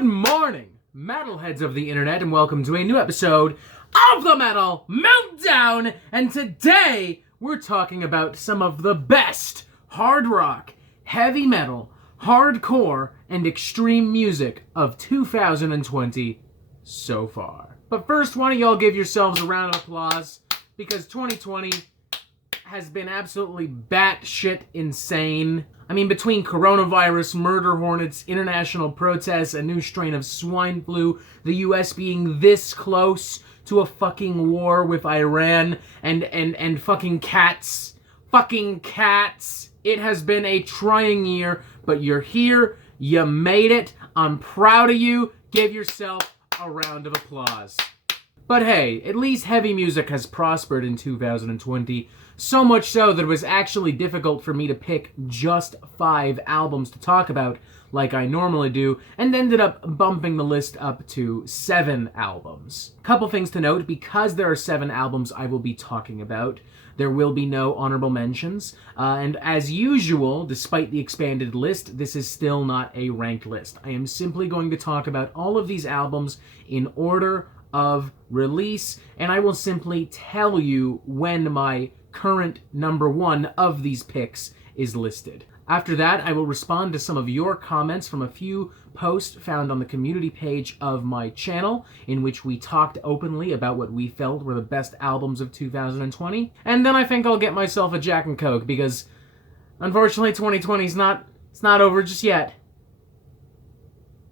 Good morning, metalheads of the internet, and welcome to a new episode of the Metal Meltdown. And today, we're talking about some of the best hard rock, heavy metal, hardcore, and extreme music of 2020 so far. But first, why don't y'all give yourselves a round of applause, because 2020 has been absolutely batshit insane. I mean, between coronavirus, murder hornets, international protests, a new strain of swine flu, the US being this close to a fucking war with Iran, and fucking cats. Fucking cats. It has been a trying year, but you're here, you made it, I'm proud of you, give yourself a round of applause. But hey, at least heavy music has prospered in 2020, so much so that it was actually difficult for me to pick just 5 albums to talk about like I normally do, and ended up bumping the list up to 7 albums. Couple things to note: because there are 7 albums I will be talking about, there will be no honorable mentions, and as usual, despite the expanded list, this is still not a ranked list. I am simply going to talk about all of these albums in order of release, and I will simply tell you when my current number 1 of these picks is listed. After that, I will respond to some of your comments from a few posts found on the community page of my channel, in which we talked openly about what we felt were the best albums of 2020. And then I think I'll get myself a Jack and Coke, because unfortunately 2020 is not over just yet.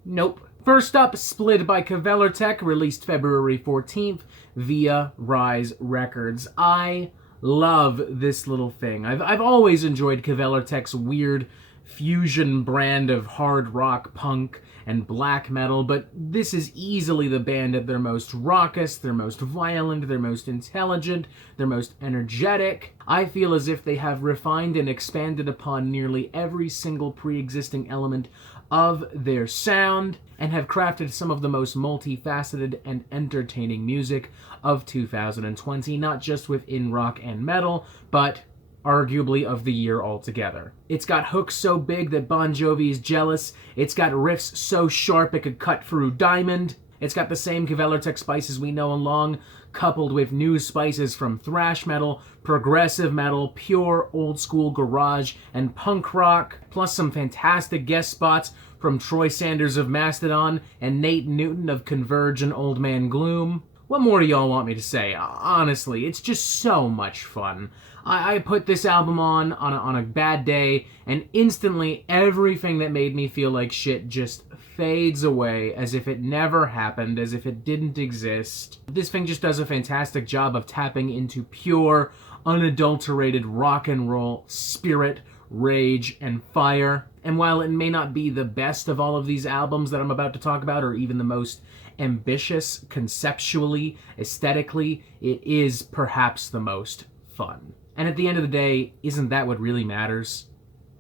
Nope. First up, Split by Cavalier Tech, released February 14th via Rise Records. I love this little thing. I've always enjoyed Cavalier Tech's weird fusion brand of hard rock, punk, and black metal, but this is easily the band at their most raucous, their most violent, their most intelligent, their most energetic. I feel as if they have refined and expanded upon nearly every single pre-existing element of their sound, and have crafted some of the most multifaceted and entertaining music of 2020, not just within rock and metal, but arguably of the year altogether. It's got hooks so big that Bon Jovi is jealous. It's got riffs so sharp it could cut through diamond. It's got the same Cavalier Tech spices we know along, coupled with new spices from thrash metal, progressive metal, pure old school garage, and punk rock, plus some fantastic guest spots from Troy Sanders of Mastodon and Nate Newton of Converge and Old Man Gloom. What more do y'all want me to say? Honestly, it's just so much fun. I put this album on a bad day, and instantly everything that made me feel like shit just fades away, as if it never happened, as if it didn't exist. This thing just does a fantastic job of tapping into pure, unadulterated rock and roll spirit, rage, and fire. And while it may not be the best of all of these albums that I'm about to talk about, or even the most ambitious conceptually, aesthetically, it is perhaps the most fun. And at the end of the day, isn't that what really matters?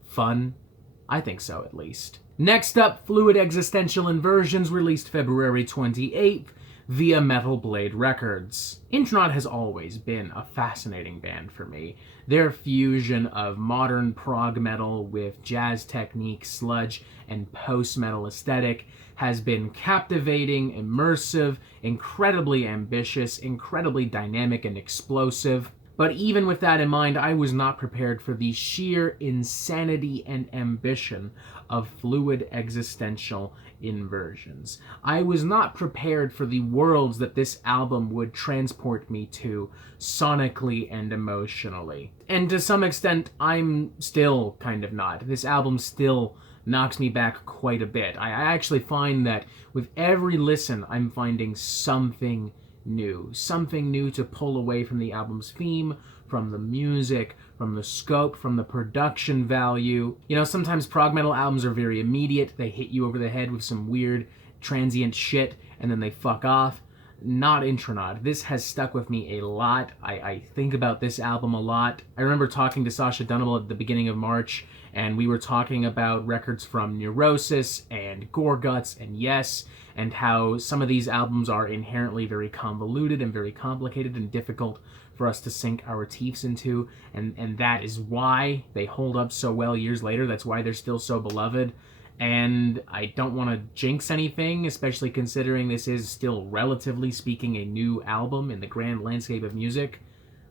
Fun? I think so, at least. Next up, Fluid Existential Inversions, released February 28th via Metal Blade Records. Intronaut has always been a fascinating band for me. Their fusion of modern prog metal with jazz technique, sludge, and post-metal aesthetic has been captivating, immersive, incredibly ambitious, incredibly dynamic and explosive. But even with that in mind, I was not prepared for the sheer insanity and ambition of Fluid Existential Inversions. I was not prepared for the worlds that this album would transport me to, sonically and emotionally. And to some extent, I'm still kind of not. This album still knocks me back quite a bit. I actually find that with every listen, I'm finding something new to pull away from the album's theme, from the music, from the scope, from the production value. You know, sometimes prog metal albums are very immediate. They hit you over the head with some weird, transient shit, and then they fuck off. Not Intronaut. This has stuck with me a lot. I think about this album a lot. I remember talking to Sasha Dunable at the beginning of March, and we were talking about records from Neurosis and Goreguts and Yes, and how some of these albums are inherently very convoluted and very complicated and difficult for us to sink our teeth into, and that is why they hold up so well years later. That's why they're still so beloved. And I don't want to jinx anything, especially considering this is still, relatively speaking, a new album in the grand landscape of music.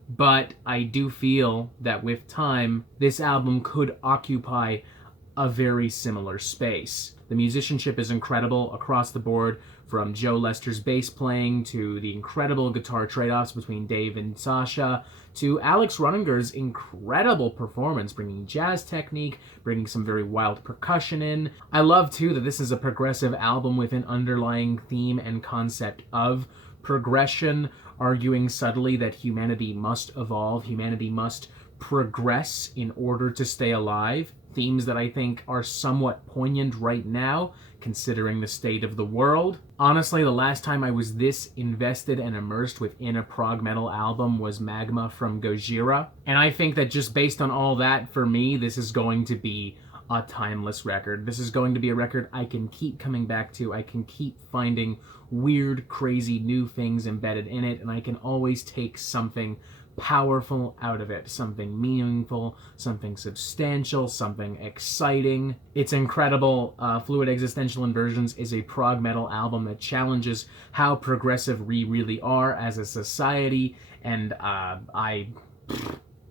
But I do feel that with time, this album could occupy a very similar space. The musicianship is incredible across the board, from Joe Lester's bass playing to the incredible guitar trade-offs between Dave and Sasha, to Alex Runninger's incredible performance, bringing jazz technique, bringing some very wild percussion in. I love, too, that this is a progressive album with an underlying theme and concept of progression, arguing subtly that humanity must evolve, humanity must progress in order to stay alive. Themes that I think are somewhat poignant right now, considering the state of the world. Honestly, the last time I was this invested and immersed within a prog metal album was Magma from Gojira. And I think that just based on all that, for me, this is going to be a timeless record. This is going to be a record I can keep coming back to. I can keep finding weird, crazy new things embedded in it, and I can always take something powerful out of it, something meaningful, something substantial, something exciting. It's incredible. Fluid Existential Inversions is a prog metal album that challenges how progressive we really are as a society, and I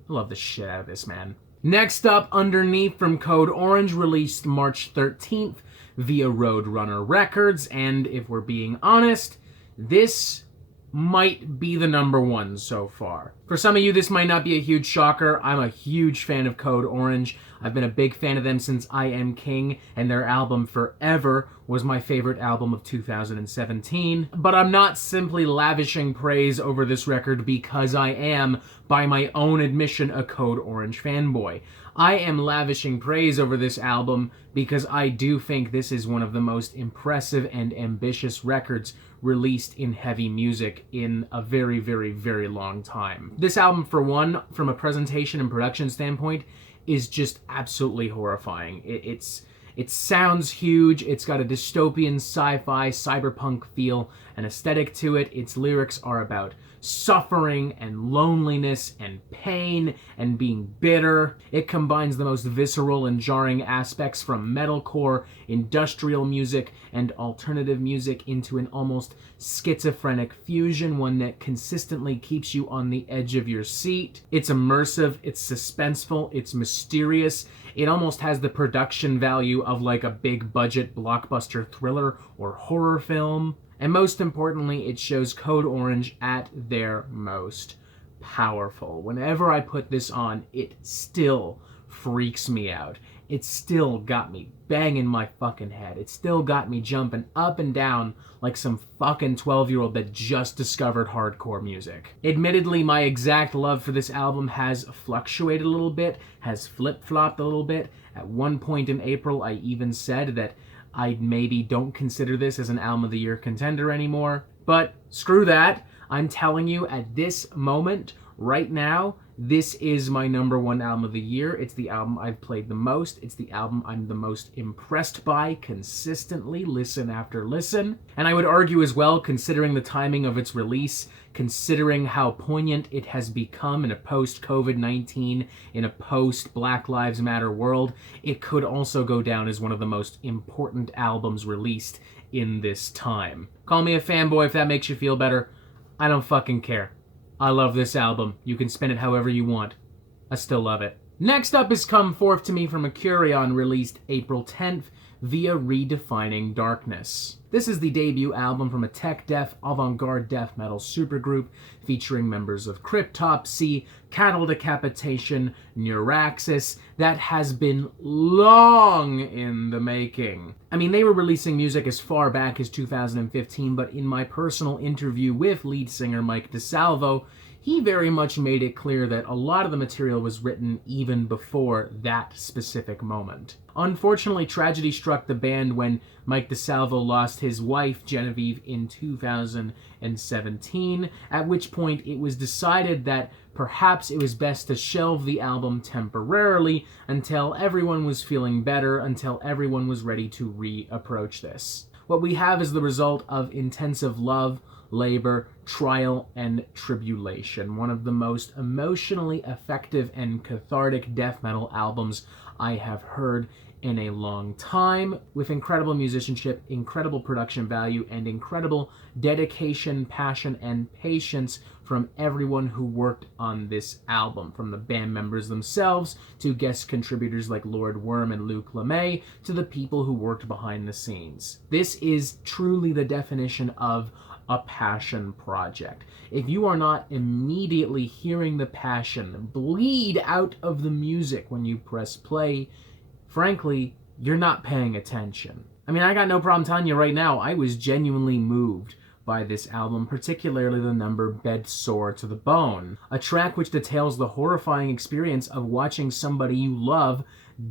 love the shit out of this, man. Next up, Underneath from Code Orange, released March 13th via Roadrunner Records, and if we're being honest, this might be the number one so far. For some of you, this might not be a huge shocker. I'm a huge fan of Code Orange. I've been a big fan of them since I Am King, and their album Forever was my favorite album of 2017. But I'm not simply lavishing praise over this record because I am, by my own admission, a Code Orange fanboy. I am lavishing praise over this album because I do think this is one of the most impressive and ambitious records released in heavy music in a very, very, very long time. This album, for one, from a presentation and production standpoint, is just absolutely horrifying. It sounds huge, it's got a dystopian, sci-fi, cyberpunk feel and aesthetic to it. Its lyrics are about suffering and loneliness and pain and being bitter. It combines the most visceral and jarring aspects from metalcore, industrial music, and alternative music into an almost schizophrenic fusion, one that consistently keeps you on the edge of your seat. It's immersive, it's suspenseful, it's mysterious. It almost has the production value of like a big budget blockbuster thriller or horror film. And most importantly, it shows Code Orange at their most powerful. Whenever I put this on, it still freaks me out. It still got me banging my fucking head. It still got me jumping up and down like some fucking 12-year-old that just discovered hardcore music. Admittedly, my exact love for this album has fluctuated a little bit, has flip-flopped a little bit. At one point in April, I even said that I maybe don't consider this as an Album of the Year contender anymore. But screw that. I'm telling you, at this moment, right now, this is my number one Album of the Year. It's the album I've played the most. It's the album I'm the most impressed by consistently, listen after listen. And I would argue as well, considering the timing of its release, considering how poignant it has become in a post-COVID-19, in a post-Black Lives Matter world, it could also go down as one of the most important albums released in this time. Call me a fanboy if that makes you feel better. I don't fucking care. I love this album. You can spin it however you want. I still love it. Next up is Come Forth to Me from Mercurion, released April 10th via Redefining Darkness. This is the debut album from a tech death, avant-garde death metal supergroup featuring members of Crypt Topsy, Cattle Decapitation, Neuraxis, that has been long in the making. I mean, they were releasing music as far back as 2015, but in my personal interview with lead singer Mike DeSalvo, he very much made it clear that a lot of the material was written even before that specific moment. Unfortunately, tragedy struck the band when Mike DeSalvo lost his wife, Genevieve, in 2017, at which point it was decided that perhaps it was best to shelve the album temporarily until everyone was feeling better, until everyone was ready to reapproach this. What we have is the result of intensive love, labor, trial, and tribulation. One of the most emotionally effective and cathartic death metal albums I have heard in a long time, with incredible musicianship, incredible production value, and incredible dedication, passion, and patience from everyone who worked on this album, from the band members themselves to guest contributors like Lord Worm and Luke LeMay to the people who worked behind the scenes. This is truly the definition of a passion project. If you are not immediately hearing the passion bleed out of the music when you press play, frankly, you're not paying attention. I mean, I got no problem telling you right now, I was genuinely moved by this album, particularly the number Bed Sore to the Bone, a track which details the horrifying experience of watching somebody you love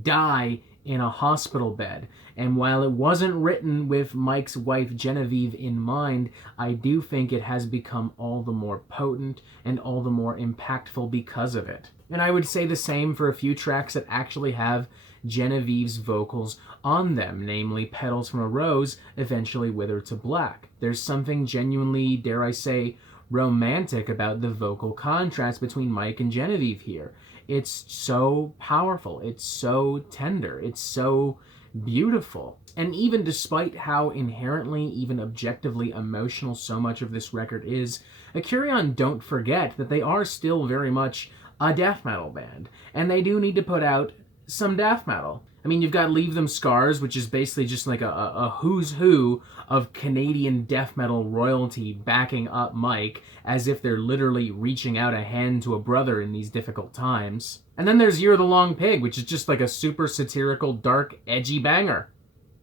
die in a hospital bed. And while it wasn't written with Mike's wife Genevieve in mind, I do think it has become all the more potent and all the more impactful because of it. And I would say the same for a few tracks that actually have Genevieve's vocals on them, namely Petals from a Rose, Eventually Wither to Black. There's something genuinely, dare I say, romantic about the vocal contrast between Mike and Genevieve here. It's so powerful, it's so tender, it's so beautiful. And even despite how inherently, even objectively emotional so much of this record is, Acurion don't forget that they are still very much a death metal band, and they do need to put out some death metal. I mean, you've got Leave Them Scars, which is basically just like a who's who of Canadian death metal royalty backing up Mike as if they're literally reaching out a hand to a brother in these difficult times. And then there's Year of the Long Pig, which is just like a super satirical, dark, edgy banger.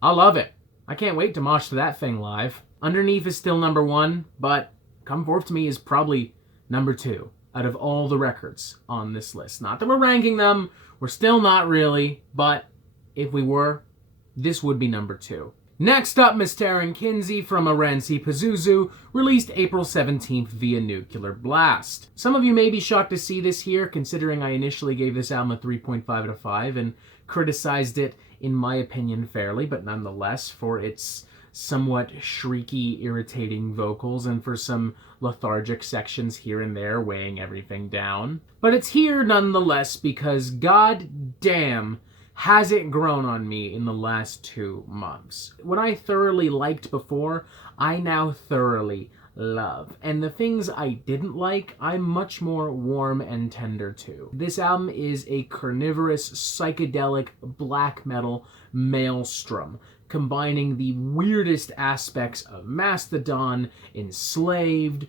I love it. I can't wait to mosh to that thing live. Underneath is still number 1, but Come Forth to Me is probably number 2 out of all the records on this list. Not that we're ranking them, we're still not really, but if we were, this would be number 2. Next up, Miss Taryn Kinsey from RNC Pazuzu, released April 17th via Nuclear Blast. Some of you may be shocked to see this here, considering I initially gave this album a 3.5 out of 5 and criticized it, in my opinion, fairly, but nonetheless, for its somewhat shrieky, irritating vocals and for some lethargic sections here and there weighing everything down. But it's here nonetheless because god damn has it grown on me in the last 2 months. What I thoroughly liked before, I now thoroughly love. And the things I didn't like, I'm much more warm and tender to. This album is a carnivorous, psychedelic, black metal maelstrom, combining the weirdest aspects of Mastodon, Enslaved,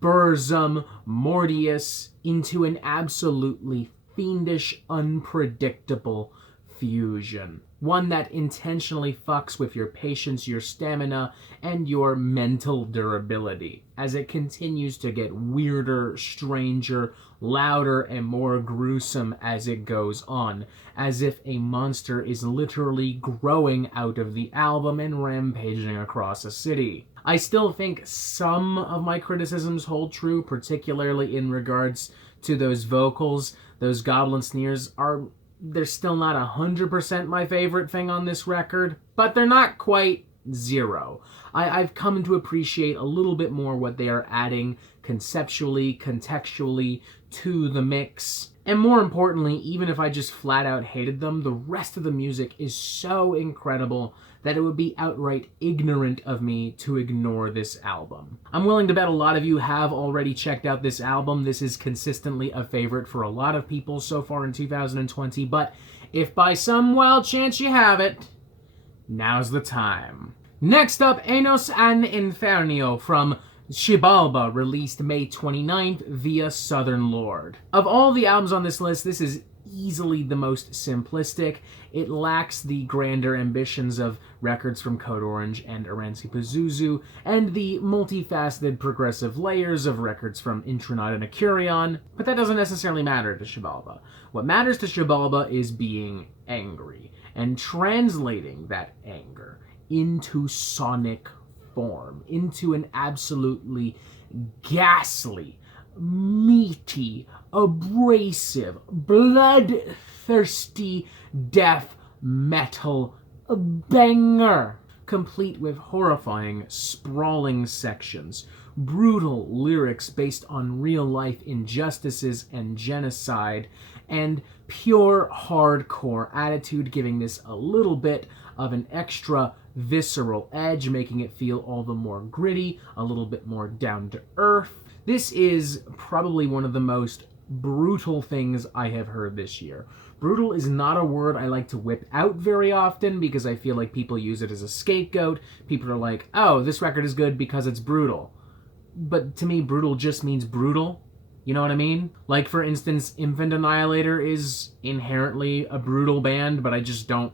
Burzum, Mortius, into an absolutely fiendish, unpredictable fusion. One that intentionally fucks with your patience, your stamina, and your mental durability, as it continues to get weirder, stranger, louder, and more gruesome as it goes on, as if a monster is literally growing out of the album and rampaging across a city. I still think some of my criticisms hold true, particularly in regards to those vocals. Those goblin sneers they're still not 100% my favorite thing on this record, but they're not quite 0. I've come to appreciate a little bit more what they are adding conceptually, contextually to the mix. And more importantly, even if I just flat out hated them, the rest of the music is so incredible that it would be outright ignorant of me to ignore this album. I'm willing to bet a lot of you have already checked out this album. This is consistently a favorite for a lot of people so far in 2020, but if by some wild chance you haven't, now's the time. Next up, Enos and Infernio from Xibalba, released May 29th via Southern Lord. Of all the albums on this list, this is easily the most simplistic. It lacks the grander ambitions of records from Code Orange and RNC Pazuzu, and the multifaceted progressive layers of records from Intronaut and Acurion, but that doesn't necessarily matter to Xibalba. What matters to Xibalba is being angry, and translating that anger into sonic form, into an absolutely ghastly, meaty, abrasive, bloodthirsty death metal banger, complete with horrifying, sprawling sections, brutal lyrics based on real-life injustices and genocide, and pure hardcore attitude, giving this a little bit of an extra visceral edge, making it feel all the more gritty, a little bit more down to earth. This is probably one of the most brutal things I have heard this year. Brutal is not a word I like to whip out very often because I feel like people use it as a scapegoat. People are like, oh, this record is good because it's brutal. But to me, brutal just means brutal. You know what I mean? Like, for instance, Infant Annihilator is inherently a brutal band, but I just don't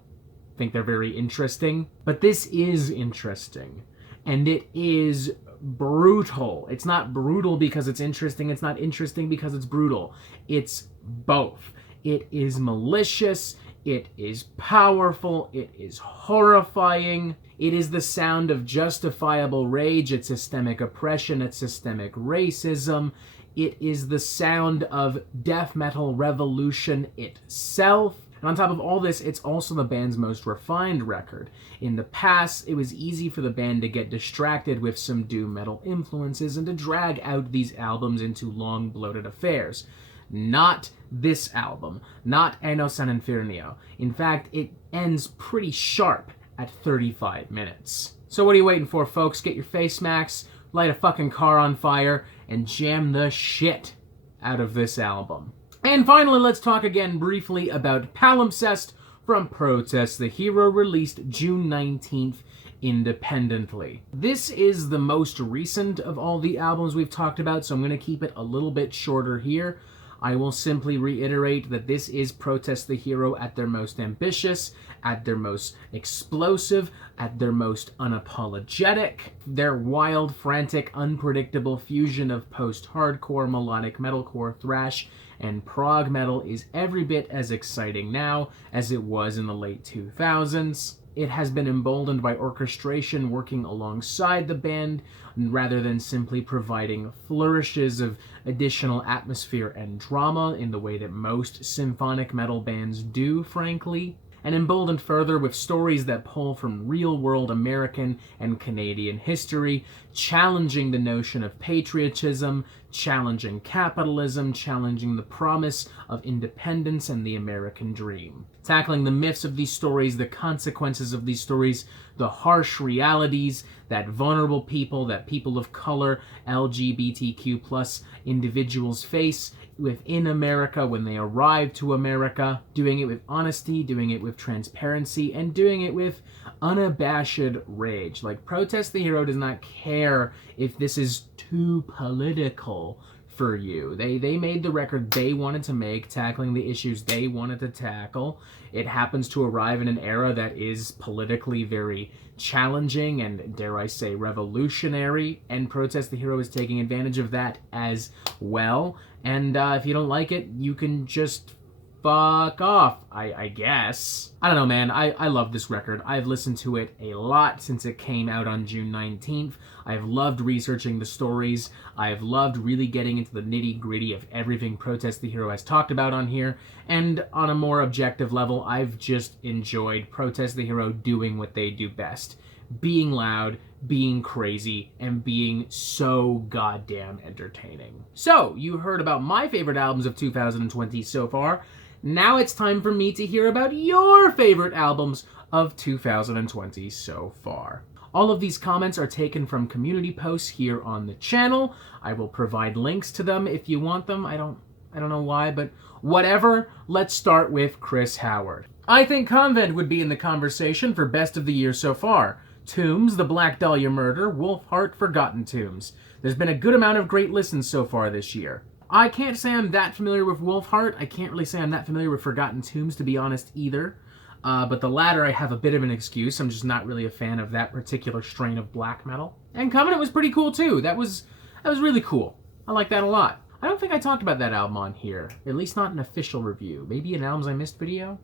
think they're very interesting. But this is interesting. And it is brutal. It's not brutal because it's interesting. It's not interesting because it's brutal. It's both. It is malicious. It is powerful. It is horrifying. It is the sound of justifiable rage. It's systemic oppression. It's systemic racism. It is the sound of death metal revolution itself. And on top of all this, it's also the band's most refined record. In the past, it was easy for the band to get distracted with some doom metal influences and to drag out these albums into long, bloated affairs. Not this album. Not Anno San Infernio. In fact, it ends pretty sharp at 35 minutes. So what are you waiting for, folks? Get your face masks, light a fucking car on fire, and jam the shit out of this album. And finally, let's talk again briefly about Palimpsest from Protest the Hero, released June 19th independently. This is the most recent of all the albums we've talked about, so I'm going to keep it a little bit shorter here. I will simply reiterate that this is Protest the Hero at their most ambitious, at their most explosive, at their most unapologetic. Their wild, frantic, unpredictable fusion of post-hardcore, melodic metalcore, thrash, and prog metal is every bit as exciting now as it was in the late 2000s. It has been emboldened by orchestration working alongside the band, rather than simply providing flourishes of additional atmosphere and drama in the way that most symphonic metal bands do, frankly. And emboldened further with stories that pull from real-world American and Canadian history, challenging the notion of patriotism, challenging capitalism, challenging the promise of independence and the American dream. Tackling the myths of these stories, the consequences of these stories, the harsh realities that vulnerable people, that people of color, LGBTQ+ individuals face within America when they arrive to America, doing it with honesty, doing it with transparency, and doing it with unabashed rage. Like, Protest the Hero does not care if this is too political for you. They made the record they wanted to make, tackling the issues they wanted to tackle. It happens to arrive in an era that is politically very challenging and, dare I say, revolutionary, and Protest the Hero is taking advantage of that as well. And if you don't like it, you can just fuck off, I guess. I don't know, man. I love this record. I've listened to it a lot since it came out on June 19th. I've loved researching the stories. I've loved really getting into the nitty-gritty of everything Protest the Hero has talked about on here. And on a more objective level, I've just enjoyed Protest the Hero doing what they do best. Being loud, being crazy, and being so goddamn entertaining. So, you heard about my favorite albums of 2020 so far. Now it's time for me to hear about your favorite albums of 2020 so far. All of these comments are taken from community posts here on the channel. I will provide links to them if you want them. I don't know why, but whatever. Let's start with Chris Howard. I think Convent would be in the conversation for best of the year so far. Tombs, The Black Dahlia Murder, Wolfheart, Forgotten Tombs. There's been a good amount of great listens so far this year. I can't say I'm that familiar with Wolfheart. I can't really say I'm that familiar with Forgotten Tombs, to be honest, either. But the latter, I have a bit of an excuse. I'm just not really a fan of that particular strain of black metal. And Covenant was pretty cool, too. That was really cool. I like that a lot. I don't think I talked about that album on here. At least not an official review. Maybe an Albums I Missed video?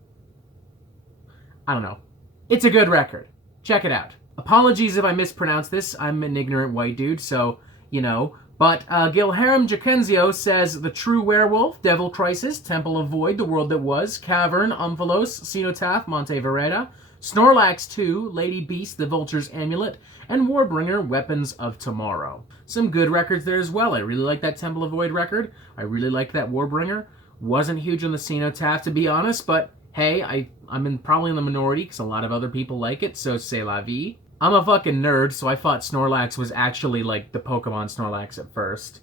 I don't know. It's a good record. Check it out. Apologies if I mispronounce this. I'm an ignorant white dude, so, you know. But Guilherme Juquênzio says The True Werewolf, Devil Crisis, Temple of Void, The World That Was, Cavern, Omphalos, Cenotaph, Monte Vereda, Snorlax 2, Lady Beast, The Vulture's Amulet, and Warbringer, Weapons of Tomorrow. Some good records there as well. I really like that Temple of Void record. I really like that Warbringer. Wasn't huge on the Cenotaph, to be honest, but hey, I'm probably in the minority because a lot of other people like it, so c'est la vie. I'm a fucking nerd, so I thought Snorlax was actually like the Pokemon Snorlax at first.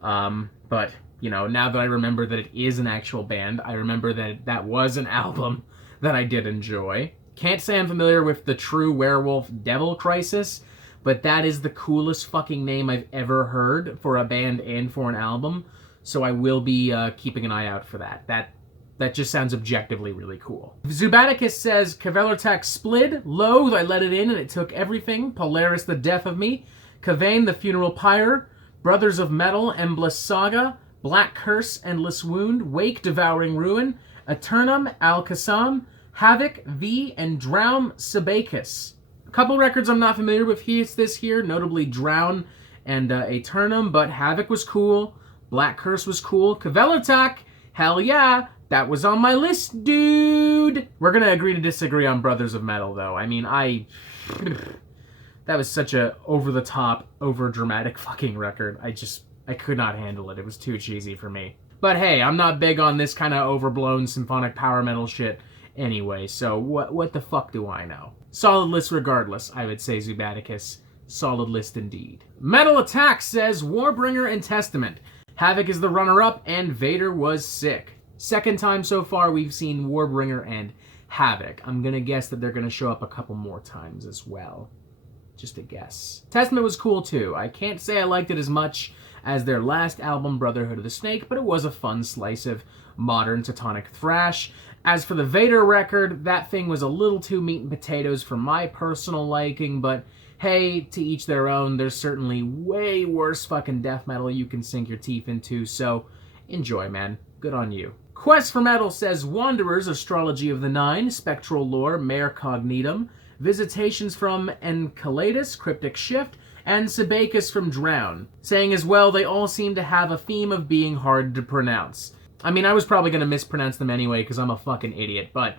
But, you know, now that I remember that it is an actual band, I remember that that was an album that I did enjoy. Can't say I'm familiar with the True Werewolf Devil Crisis, but that is the coolest fucking name I've ever heard for a band and for an album, so I will be keeping an eye out for that. That just sounds objectively really cool. Zubatticus says, Cavalier Tech Splid, Loathe, I let it in and it took everything, Polaris, the death of me, Cavane, the funeral pyre, Brothers of Metal, Embless Saga, Black Curse, Endless Wound, Wake, Devouring Ruin, Eternum, Al-Qassam, Havoc, V, and Drown, Sabacus. A couple records I'm not familiar with this here, notably Drown and Eternum, but Havoc was cool, Black Curse was cool, Cavalier Tech, hell yeah, that was on my list, dude! We're gonna agree to disagree on Brothers of Metal, though. I mean, that was such a over-the-top, over-dramatic fucking record. I could not handle it. It was too cheesy for me. But hey, I'm not big on this kind of overblown symphonic power metal shit anyway, so what the fuck do I know? Solid list regardless, I would say, Zubatticus. Solid list indeed. Metal Attack says Warbringer and Testament. Havoc is the runner-up, and Vader was sick. Second time so far we've seen Warbringer and Havoc. I'm gonna guess that they're gonna show up a couple more times as well. Just a guess. Testament was cool too. I can't say I liked it as much as their last album, Brotherhood of the Snake, but it was a fun slice of modern Teutonic thrash. As for the Vader record, that thing was a little too meat and potatoes for my personal liking, but hey, to each their own. There's certainly way worse fucking death metal you can sink your teeth into, so enjoy, man. Good on you. Quest for Metal says Wanderers, Astrology of the Nine, Spectral Lore, Mare Cognitum, Visitations from Enceladus, Cryptic Shift, and Sabacus from Drown, saying as well they all seem to have a theme of being hard to pronounce. I mean, I was probably going to mispronounce them anyway because I'm a fucking idiot, but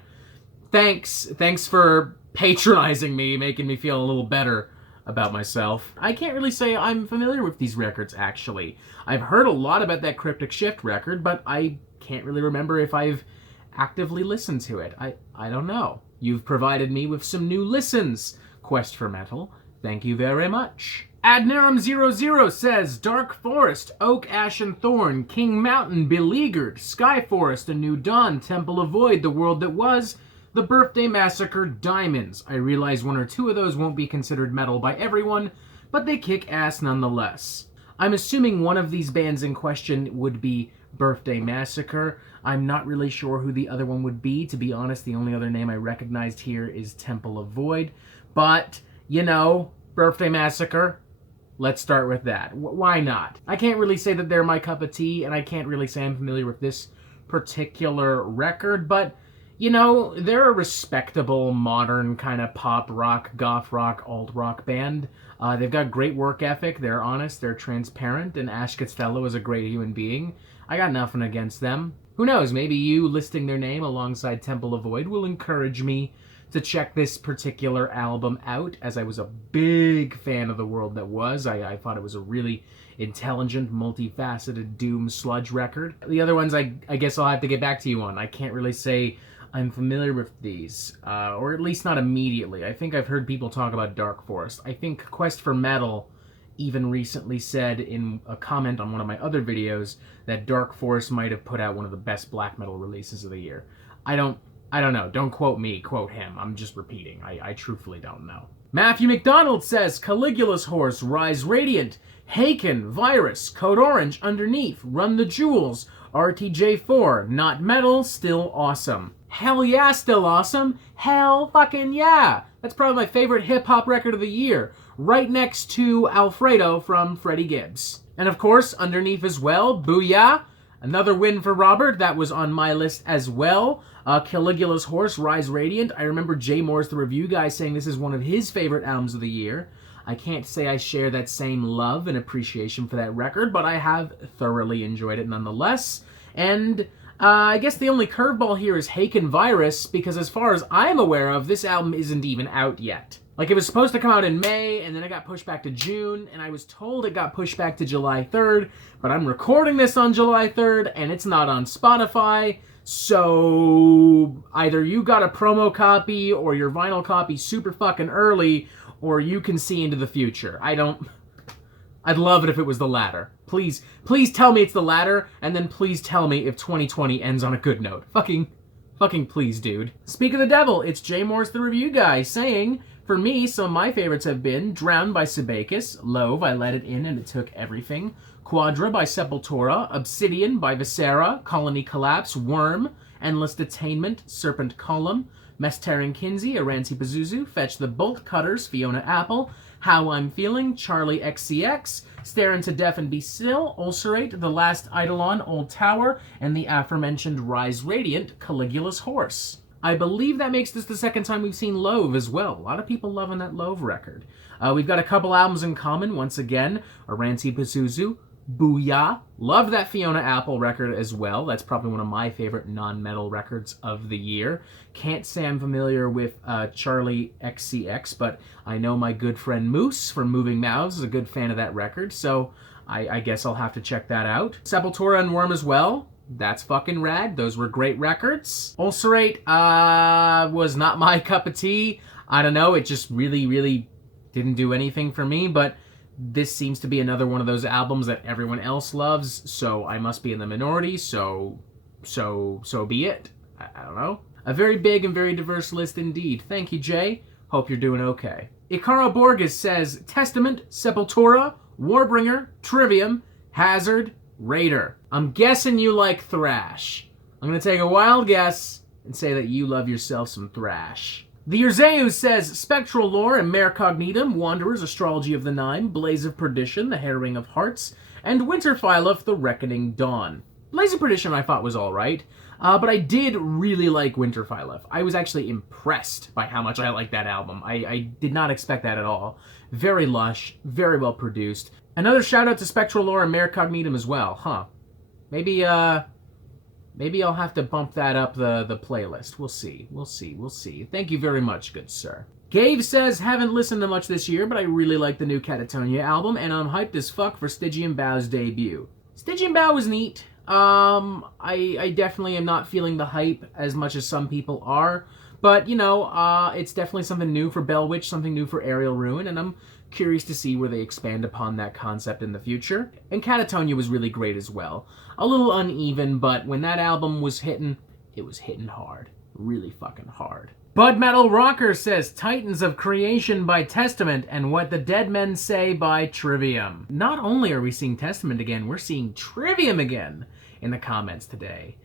thanks for patronizing me, making me feel a little better about myself. I can't really say I'm familiar with these records, actually. I've heard a lot about that Cryptic Shift record, but I can't really remember if I've actively listened to it. I don't know. You've provided me with some new listens, Quest for Metal. Thank you very much. Adnarum00 says, Dark Forest, Oak, Ash, and Thorn, King Mountain, Beleaguered, Sky Forest, A New Dawn, Temple of Void, The World That Was, The Birthday Massacre, Diamonds. I realize one or two of those won't be considered metal by everyone, but they kick ass nonetheless. I'm assuming one of these bands in question would be Birthday Massacre. I'm not really sure who the other one would be. To be honest, the only other name I recognized here is Temple of Void. But, you know, Birthday Massacre, let's start with that. Why not? I can't really say that they're my cup of tea, and I can't really say I'm familiar with this particular record, but, you know, they're a respectable, modern kind of pop rock, goth rock, alt rock band. They've got great work ethic, they're honest, they're transparent, and Ash Costello is a great human being. I got nothing against them. Who knows, maybe you listing their name alongside Temple of Void will encourage me to check this particular album out, as I was a big fan of The World That Was. I thought it was a really intelligent, multifaceted doom sludge record. The other ones I guess I'll have to get back to you on. I can't really say I'm familiar with these, or at least not immediately. I think I've heard people talk about Dark Forest. I think Quest for Metal even recently said in a comment on one of my other videos that Dark Forest might have put out one of the best black metal releases of the year. I don't know. Don't quote me, quote him. I'm just repeating. I truthfully don't know. Matthew MacDonald says, Caligula's Horse, Rise Radiant, Haken, Virus, Code Orange, Underneath, Run the Jewels, RTJ4, Not Metal, Still Awesome. Hell yeah, still awesome. Hell fucking yeah. That's probably my favorite hip-hop record of the year, right next to Alfredo from Freddie Gibbs. And of course, Underneath as well, Booyah. Another win for Robert, that was on my list as well. Caligula's Horse, Rise Radiant. I remember Jay Moore's The Review Guy saying this is one of his favorite albums of the year. I can't say I share that same love and appreciation for that record, but I have thoroughly enjoyed it nonetheless. And I guess the only curveball here is Haken Virus, because as far as I'm aware of, this album isn't even out yet. Like, it was supposed to come out in May, and then it got pushed back to June, and I was told it got pushed back to July 3rd, but I'm recording this on July 3rd, and it's not on Spotify, so either you got a promo copy or your vinyl copy super fucking early, or you can see into the future. I'd love it if it was the latter. Please tell me it's the latter, and then please tell me if 2020 ends on a good note. Fucking please, dude. Speak of the devil, it's Jay Morse the Review Guy saying, for me, some of my favorites have been Drowned by Zubatticus, Love, I Let It In and It Took Everything, Quadra by Sepultura, Obsidian by Viscera, Colony Collapse, Worm, Endless Detainment, Serpent Column, Mesterin Kinsey, RNC Pazuzu, Fetch the Bolt Cutters, Fiona Apple, How I'm Feeling, Charlie XCX, Stare Into Death and Be Still, Ulcerate, The Last Eidolon, Old Tower, and the aforementioned Rise Radiant, Caligula's Horse. I believe that makes this the second time we've seen Love as well. A lot of people loving that Love record. We've got a couple albums in common once again. RNC Pazuzu, Booyah. Love that Fiona Apple record as well. That's probably one of my favorite non-metal records of the year. Can't say I'm familiar with Charlie XCX, but I know my good friend Moose from Moving Mouths is a good fan of that record, so I guess I'll have to check that out. Sepultura and Worm as well. That's fucking rad. Those were great records. Ulcerate was not my cup of tea. I don't know, it just really didn't do anything for me, but this seems to be another one of those albums that everyone else loves, so I must be in the minority, so be it. I don't know. A very big and very diverse list indeed. Thank you, Jay. Hope you're doing okay. Icaro Borges says, Testament, Sepultura, Warbringer, Trivium, Hazard, Raider. I'm guessing you like thrash. I'm going to take a wild guess and say that you love yourself some thrash. TheOrzeu says, Spectral Lore and Mare Cognitum, Wanderers, Astrology of the Nine, Blaze of Perdition, The Harrowing of Hearts, and Winterfileth, The Reckoning Dawn. Blaze of Perdition I thought was alright, but I did really like Winterfileth. I was actually impressed by how much I liked that album. I did not expect that at all. Very lush, very well produced. Another shout out to Spectral Lore and Mare Cognitum as well, huh? Maybe I'll have to bump that up the playlist. We'll see. Thank you very much, good sir. Gabe says, haven't listened to much this year, but I really like the new Catatonia album, and I'm hyped as fuck for Stygian Bow's debut. Stygian Bow was neat. I definitely am not feeling the hype as much as some people are, but, you know, it's definitely something new for Bell Witch, something new for Aerial Ruin, and I'm curious to see where they expand upon that concept in the future. And Catatonia was really great as well. A little uneven, but when that album was hitting, it was hitting hard. Really fucking hard. Bud MetalRocker says, Titans of Creation by Testament and What the Dead Men Say by Trivium. Not only are we seeing Testament again, we're seeing Trivium again in the comments today.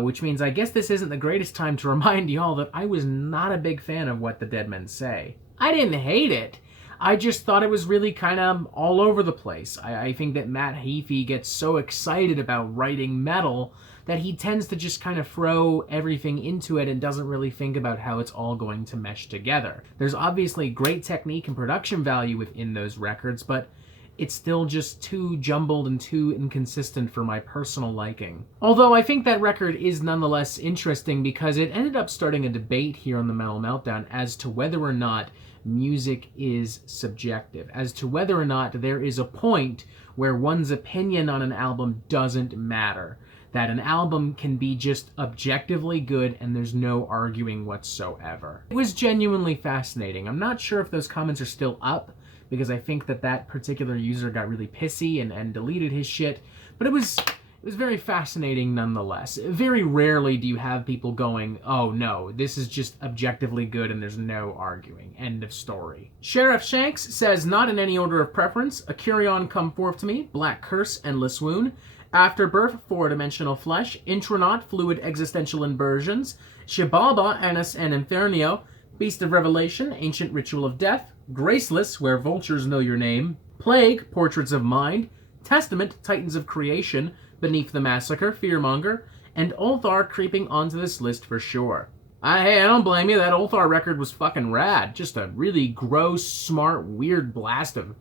Which means I guess this isn't the greatest time to remind y'all that I was not a big fan of What the Dead Men Say. I didn't hate it. I just thought it was really kind of all over the place. I think that Matt Heafy gets so excited about writing metal that he tends to just kind of throw everything into it and doesn't really think about how it's all going to mesh together. There's obviously great technique and production value within those records, but it's still just too jumbled and too inconsistent for my personal liking. Although I think that record is nonetheless interesting because it ended up starting a debate here on the Metal Meltdown as to whether or not music is subjective, as to whether or not there is a point where one's opinion on an album doesn't matter, that an album can be just objectively good and there's no arguing whatsoever. It was genuinely fascinating. I'm not sure if those comments are still up, because I think that particular user got really pissy and deleted his shit, but it was very fascinating nonetheless. Very rarely do you have people going, oh no, this is just objectively good and there's no arguing. End of story. Sharath Shanks says, not in any order of preference, Acurion Come Forth to Me, Black Curse, Endless Wound, Afterbirth, Four-Dimensional Flesh, Intronaut, Fluid Existential Inversions, Sababa, Anus and Infernio, Beast of Revelation, Ancient Ritual of Death, Graceless, Where Vultures Know Your Name, Plague, Portraits of Mind, Testament, Titans of Creation, Beneath the Massacre, Fearmonger, and Ulthar creeping onto this list for sure. Hey, I don't blame you, that Ulthar record was fucking rad. Just a really gross, smart, weird blast of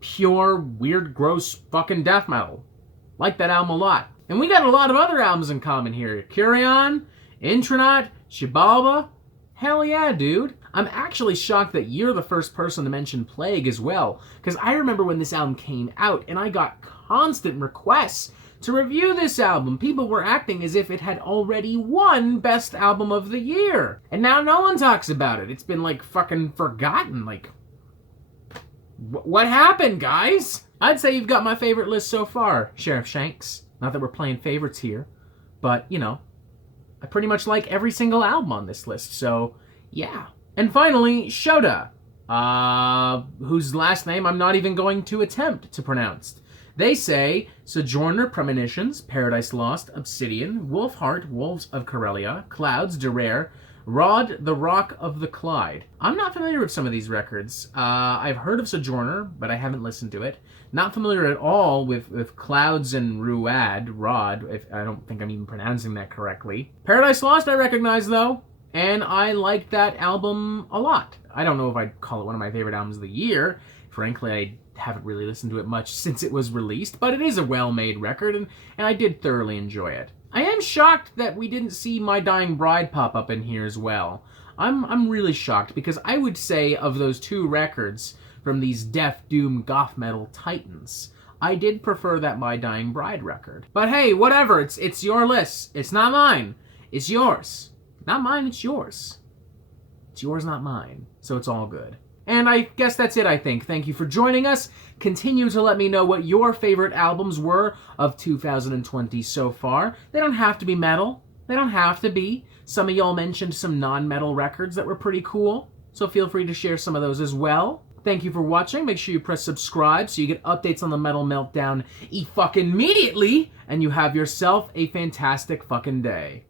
pure, weird, gross fucking death metal. Like that album a lot. And we got a lot of other albums in common here. Curion, Intronaut, Shibaba. Hell yeah, dude. I'm actually shocked that you're the first person to mention Plague as well, because I remember when this album came out, and I got constant requests to review this album. People were acting as if it had already won Best Album of the Year. And now no one talks about it. It's been, like, fucking forgotten. Like, what happened, guys? I'd say you've got my favorite list so far, Sharath Shanks. Not that we're playing favorites here, but, you know, I pretty much like every single album on this list, so, yeah. And finally, Shota, whose last name I'm not even going to attempt to pronounce. They say Sojourner, Premonitions, Paradise Lost, Obsidian, Wolfheart, Wolves of Karelia, Clouds, Derare, Rod, The Rock of the Clyde. I'm not familiar with some of these records. I've heard of Sojourner, but I haven't listened to it. Not familiar at all with Clouds and Rod, if I don't think I'm even pronouncing that correctly. Paradise Lost I recognize, though, and I like that album a lot. I don't know if I'd call it one of my favorite albums of the year. Frankly, I haven't really listened to it much since it was released, but it is a well-made record, and I did thoroughly enjoy it. I am shocked that we didn't see My Dying Bride pop up in here as well. I'm really shocked, because I would say of those two records from these death, doom, goth metal titans, I did prefer that My Dying Bride record. But hey, whatever, it's your list. It's not mine. It's yours. Not mine, it's yours. It's yours, not mine. So it's all good. And I guess that's it, I think. Thank you for joining us. Continue to let me know what your favorite albums were of 2020 so far. They don't have to be metal. They don't have to be. Some of y'all mentioned some non-metal records that were pretty cool, so feel free to share some of those as well. Thank you for watching. Make sure you press subscribe so you get updates on the Metal Meltdown fucking immediately, and you have yourself a fantastic fucking day.